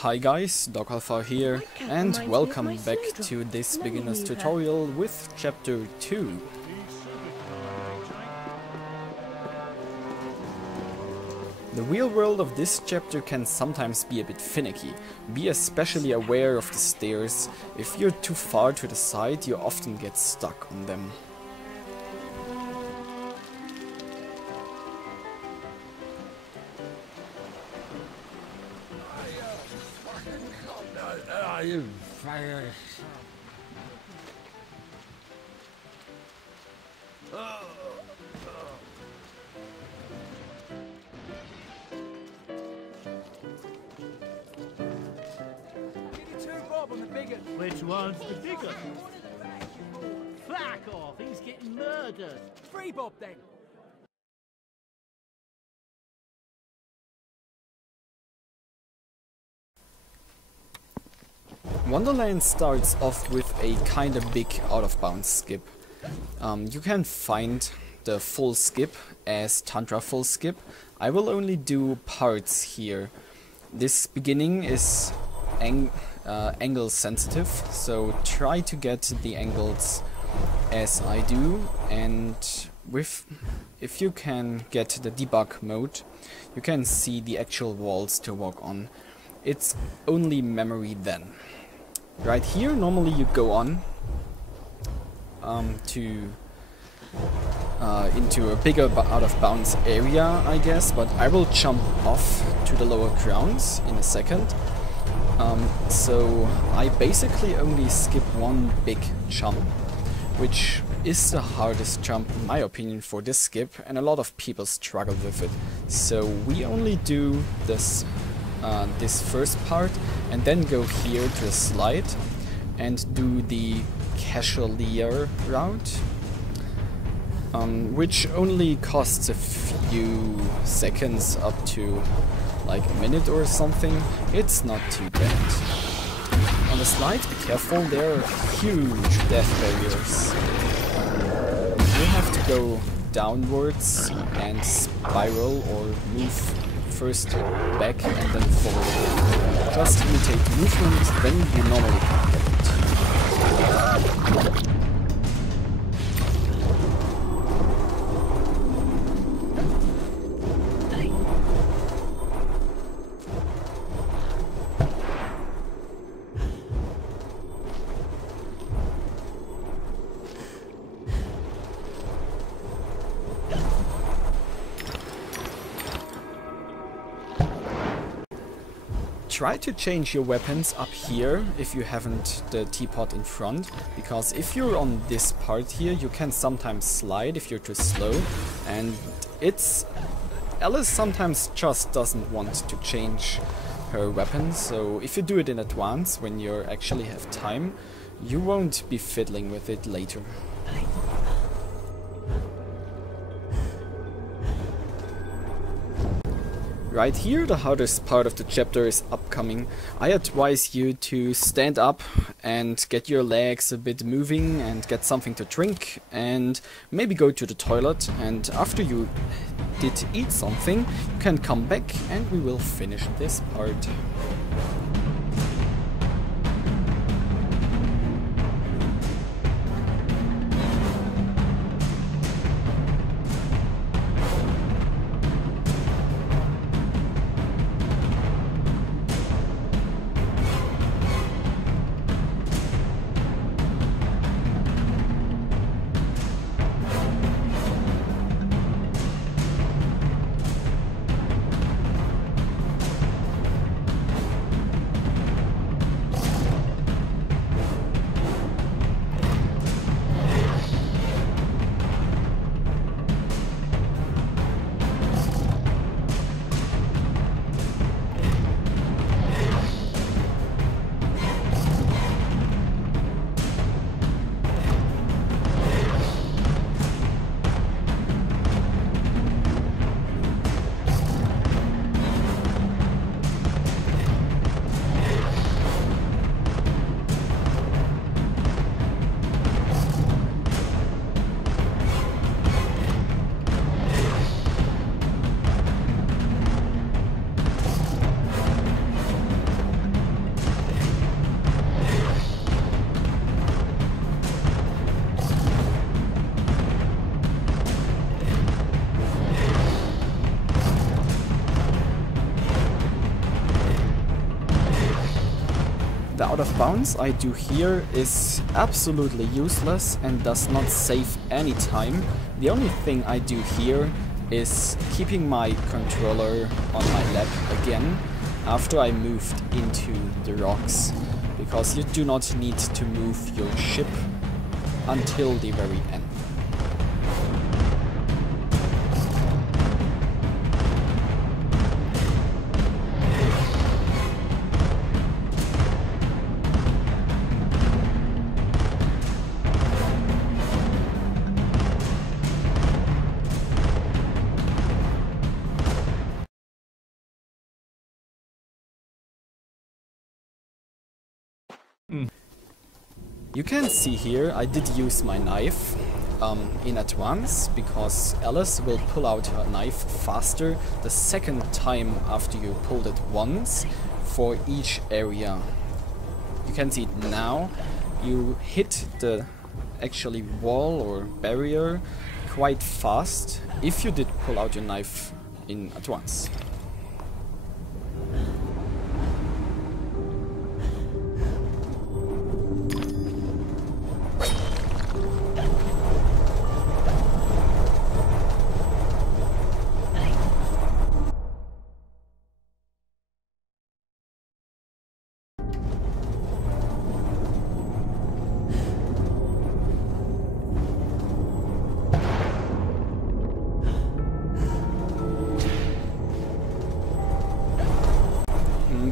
Hi guys, DogAlpha here, and welcome back to this beginner's tutorial with chapter 2. The real world of this chapter can sometimes be a bit finicky. Be especially aware of the stairs. If you're too far to the side, you often get stuck on them. Which one's the bigger? Fuck off, he's getting murdered. Free Bob then. Wonderland starts off with a kinda big out-of-bounds skip. You can find the full skip as Tantra full skip. I will only do parts here. This beginning is angle sensitive, so try to get the angles as I do, and if you can get the debug mode, you can see the actual walls to walk on. It's only memory then. Right here, normally you go on into a bigger out-of-bounds area, I guess, but I will jump off to the lower grounds in a second. So I basically only skip one big jump, which is the hardest jump in my opinion for this skip, and a lot of people struggle with it. So we only do this first part and then go here to the slide and do the casualier route, which only costs a few seconds, up to like a minute or something. It's not too bad. On the slides, be careful, there are huge death barriers. You have to go downwards and spiral or move first back and then forward. Just imitate movement, then you normally can't get it. Try to change your weapons up here if you haven't the teapot in front, because if you're on this part here, you can sometimes slide if you're too slow, and Alice sometimes just doesn't want to change her weapon, so if you do it in advance when you actually have time, you won't be fiddling with it later. Right here, the hardest part of the chapter is upcoming. I advise you to stand up and get your legs a bit moving and get something to drink and maybe go to the toilet, and after you did eat something, you can come back and we will finish this part. The out of bounds I do here is absolutely useless and does not save any time. The only thing I do here is keeping my controller on my lap again after I moved into the rocks, because you do not need to move your ship until the very end. You can see here I did use my knife in advance, because Alice will pull out her knife faster the second time after you pulled it once for each area. You can see it now. You hit the actually wall or barrier quite fast if you did pull out your knife in advance.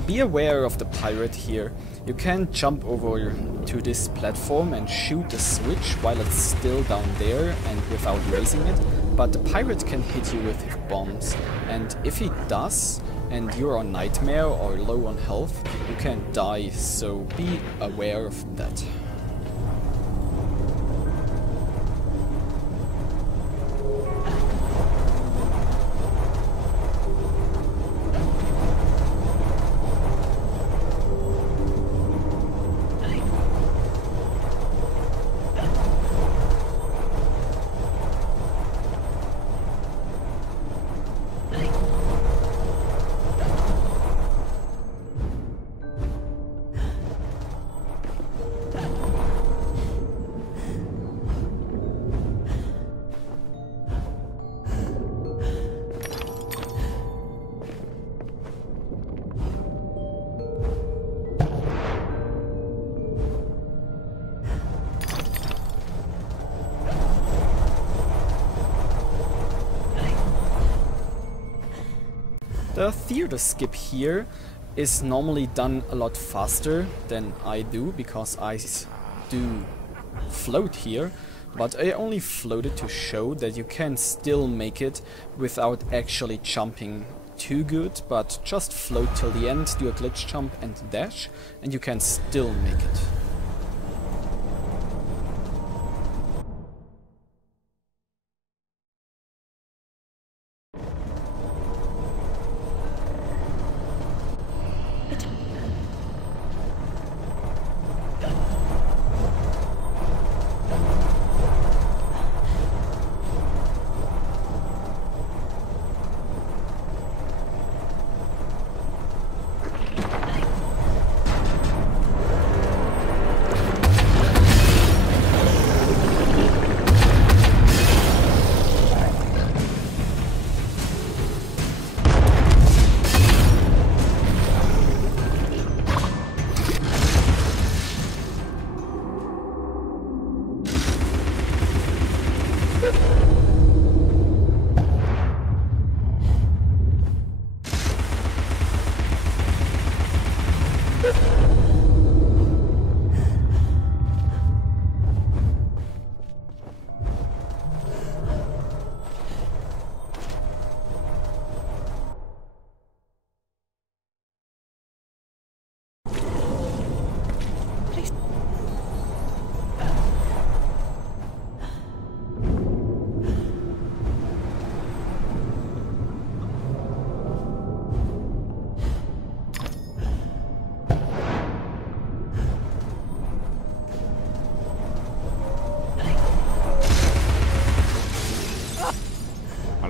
Be aware of the pirate here. You can jump over to this platform and shoot the switch while it's still down there and without raising it, but the pirate can hit you with his bombs, and if he does and you're on nightmare or low on health, you can die, so be aware of that. The theater skip here is normally done a lot faster than I do, because I do float here, but I only floated to show that you can still make it without actually jumping too good, but just float till the end, do a glitch jump and dash, and you can still make it.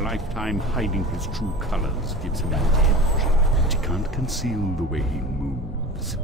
Lifetime hiding his true colors gives him an edge, but he can't conceal the way he moves.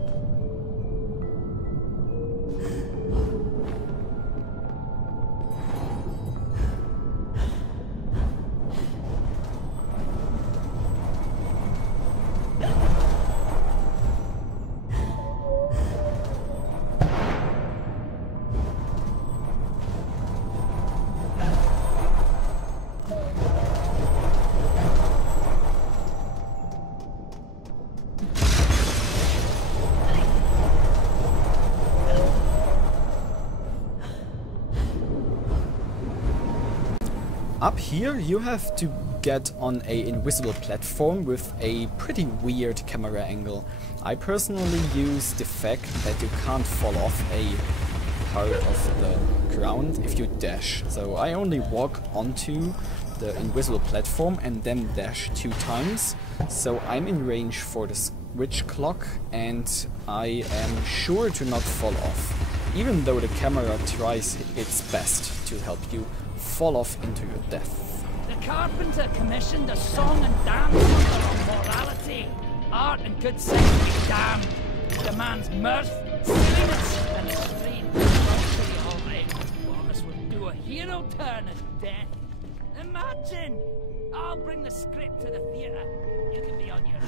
Up here you have to get on a invisible platform with a pretty weird camera angle. I personally use the fact that you can't fall off a part of the ground if you dash. So I only walk onto the invisible platform and then dash 2 times. So I'm in range for the switch clock and I am sure to not fall off, even though the camera tries its best to help you fall off into your death. The carpenter commissioned a song and dance on morality. Art and good sense be damned. It demands mirth, silliness, and extreme debauchery, all right. Wallace would do a hero turn at death. Imagine! I'll bring the script to the theatre. You can be on your way.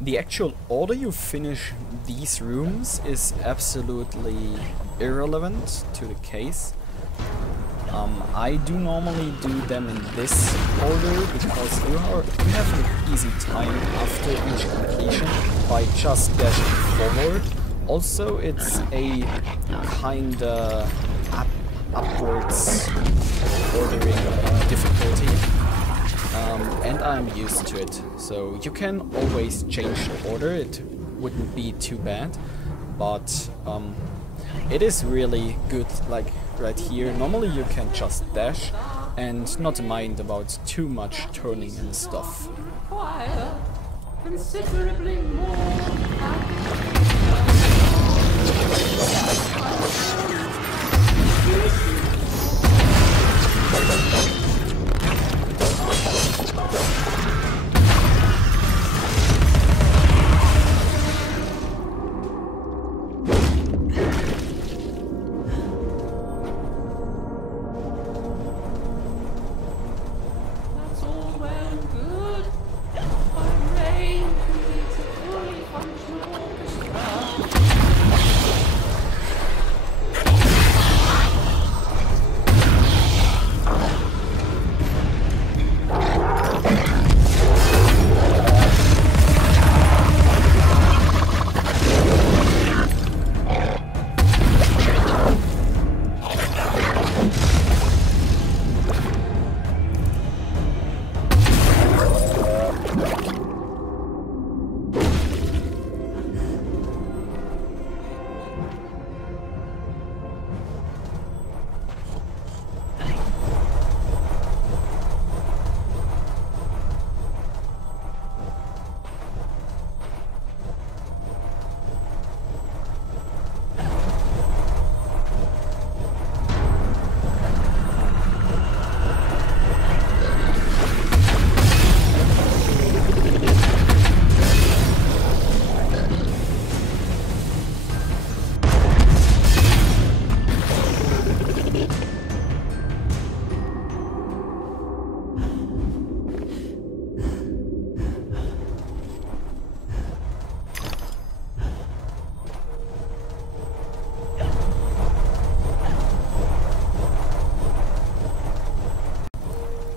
The actual order you finish these rooms is absolutely irrelevant to the case. I do normally do them in this order because you have an easy time after each completion by just dashing forward. Also, it's a kinda upwards ordering difficulty. And I'm used to it, so you can always change the order, it wouldn't be too bad, but it is really good, like right here. Normally you can just dash and not mind about too much turning and stuff. Considerably more.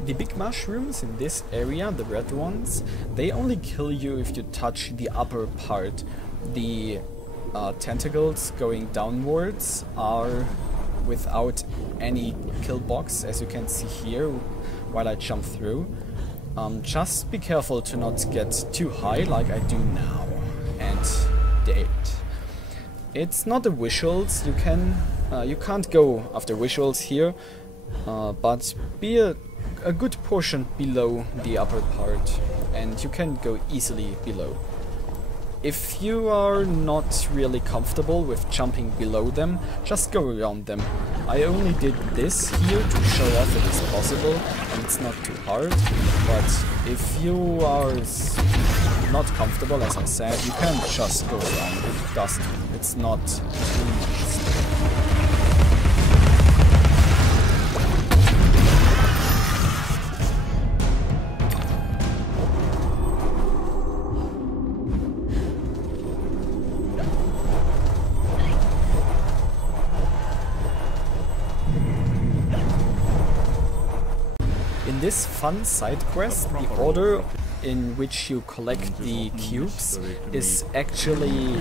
The big mushrooms in this area, the red ones, they only kill you if you touch the upper part. The tentacles going downwards are without any kill box, as you can see here while I jump through. Just be careful to not get too high like I do now. And dead. It's not the visuals, you can't go after visuals here, but be a good portion below the upper part, and you can go easily below. If you are not really comfortable with jumping below them, just go around them. I only did this here to show off it is possible, and it's not too hard, but if you are not comfortable, as I said, you can just go around. It's not too much. this fun side quest, the order in which you collect the cubes is actually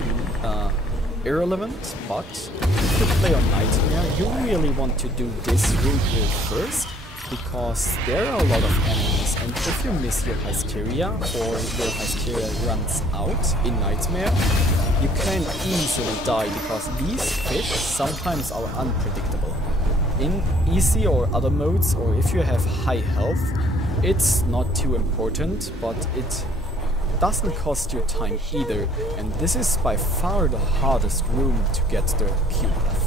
irrelevant, but if you play on Nightmare, you really want to do this route here first, because there are a lot of enemies, and if you miss your Hysteria or your Hysteria runs out in Nightmare, you can easily die, because these fish sometimes are unpredictable. In easy or other modes, or if you have high health, it's not too important, but it doesn't cost you time either, and this is by far the hardest room to get the cube off.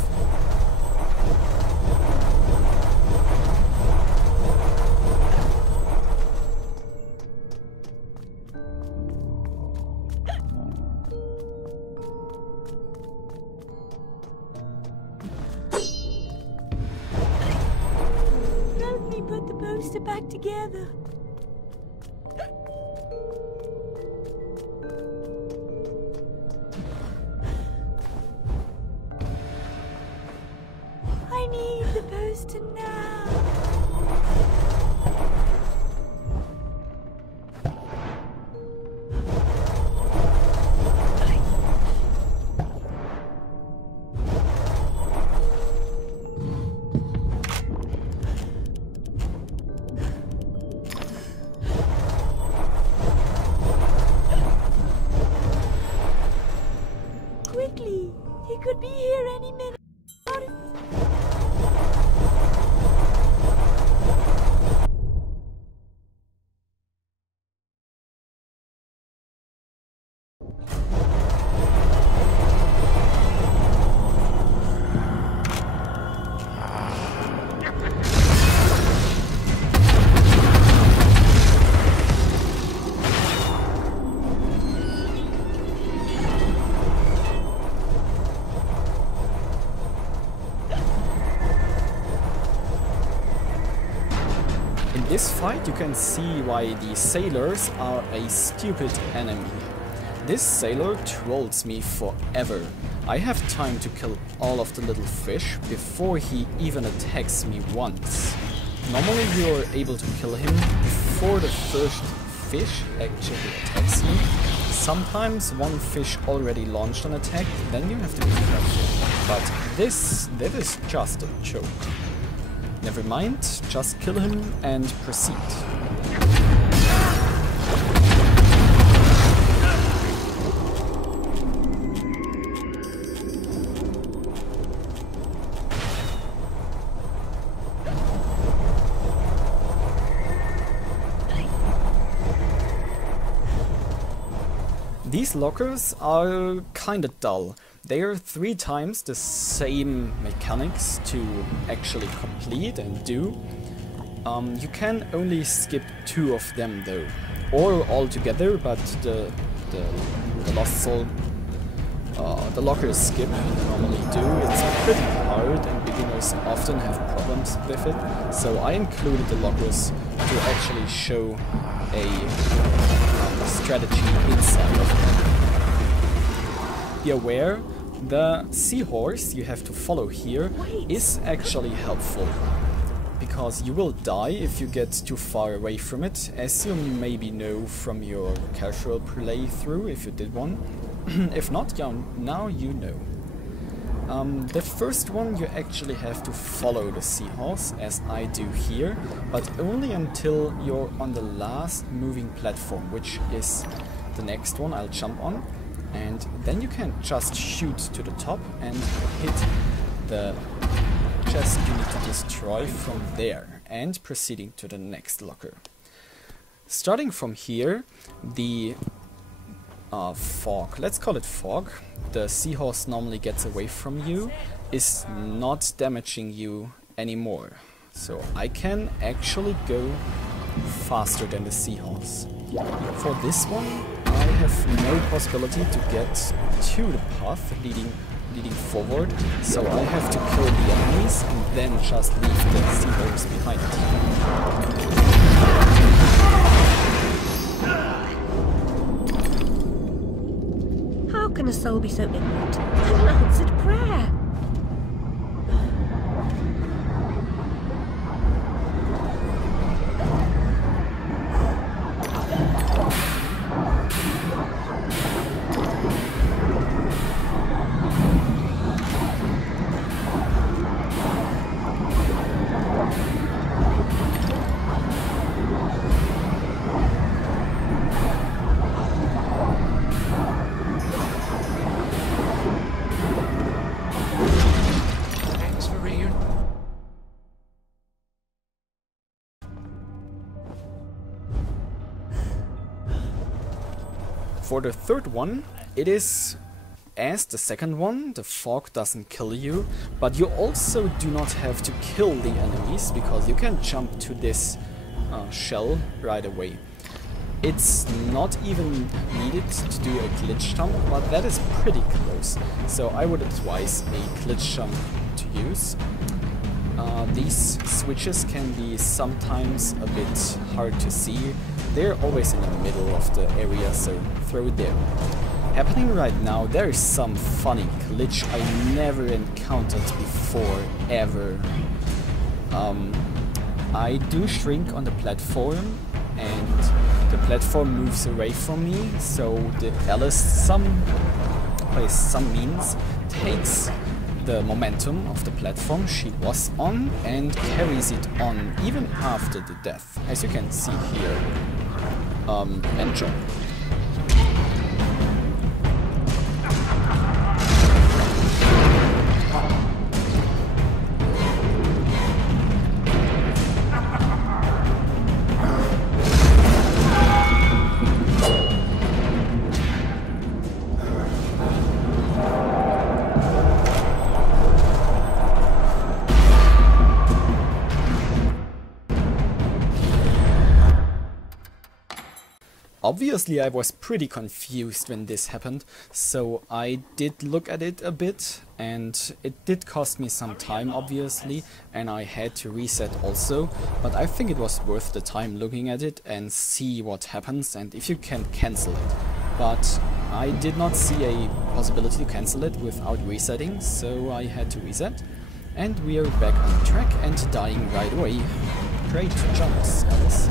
Help me put the poster back together. I need the poster now. Quickly, he could be here any minute. In this fight you can see why the sailors are a stupid enemy. This sailor trolls me forever. I have time to kill all of the little fish before he even attacks me once. Normally you're able to kill him before the first fish actually attacks you. Sometimes one fish already launched an attack, then you have to be careful. But that is just a joke. Never mind, just kill him and proceed. These lockers are kinda dull. They are 3 times the same mechanics to actually complete and do. You can only skip 2 of them though, or all together, but the Lost Soul, the lockers skip normally do. It's pretty hard and beginners often have problems with it, so I included the lockers to actually show a strategy inside of them. Be aware, the seahorse you have to follow here is actually helpful, because you will die if you get too far away from it, as you maybe know from your casual playthrough if you did one. If not, yeah, now you know. The first one you actually have to follow the seahorse, as I do here, but only until you're on the last moving platform, which is the next one I'll jump on. And then you can just shoot to the top and hit the chest you need to destroy from there, and proceeding to the next locker. Starting from here, the fog, let's call it fog, the seahorse normally gets away from you, is not damaging you anymore. So I can actually go faster than the seahorse. For this one, I have no possibility to get to the path leading forward, so I have to kill the enemies and then just leave the seahorse behind. How can a soul be so ignorant? An answered prayer. For the third one, it is as the second one, the fog doesn't kill you, but you also do not have to kill the enemies, because you can jump to this shell right away. It's not even needed to do a glitch jump, but that is pretty close, so I would advise a glitch jump to use. These switches can be sometimes a bit hard to see. They're always in the middle of the area, so throw it there. Happening right now, there is some funny glitch I never encountered before, ever. I do shrink on the platform, and the platform moves away from me, so the Alice by some means takes the momentum of the platform she was on and carries it on even after the death, as you can see here. Enjoy. Obviously I was pretty confused when this happened, so I did look at it a bit, and it did cost me some time obviously, and I had to reset also, but I think it was worth the time looking at it and see what happens and if you can cancel it. But I did not see a possibility to cancel it without resetting, so I had to reset, and we are back on track and dying right away. Great jumps, Alice.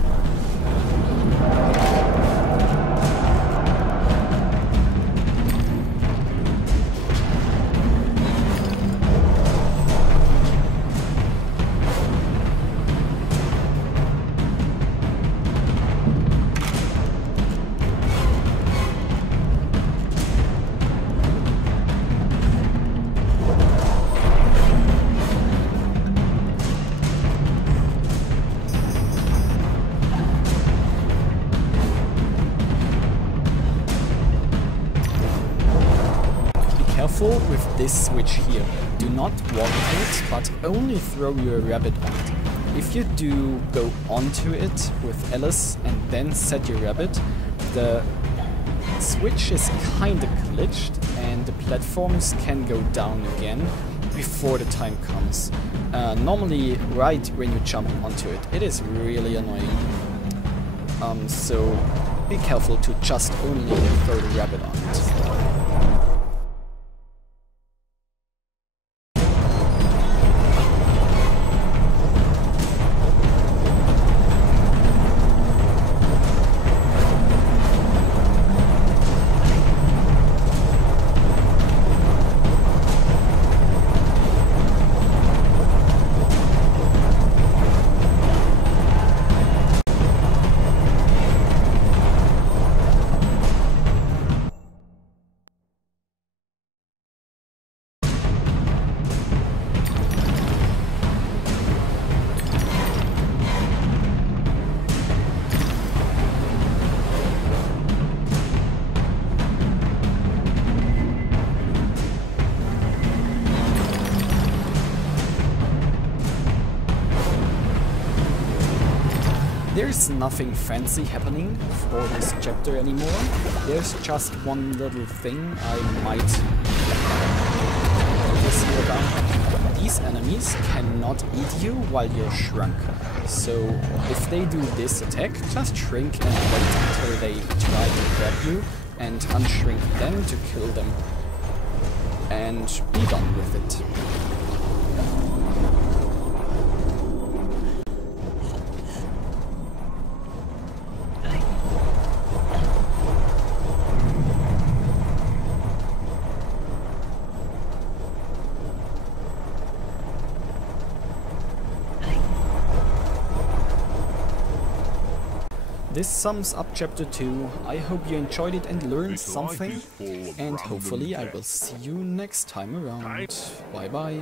Careful with this switch here. Do not walk it, but only throw your rabbit on it. If you do go onto it with Alice and then set your rabbit, the switch is kinda glitched and the platforms can go down again before the time comes. Normally right when you jump onto it. It is really annoying. So be careful to just only throw the rabbit on it. There's nothing fancy happening for this chapter anymore. There's just one little thing I might notice here about. These enemies cannot eat you while you're shrunk. So if they do this attack, just shrink and wait until they try to grab you and unshrink them to kill them. And be done with it. This sums up chapter 2. I hope you enjoyed it and learned something, and hopefully I will see you next time around. Bye bye.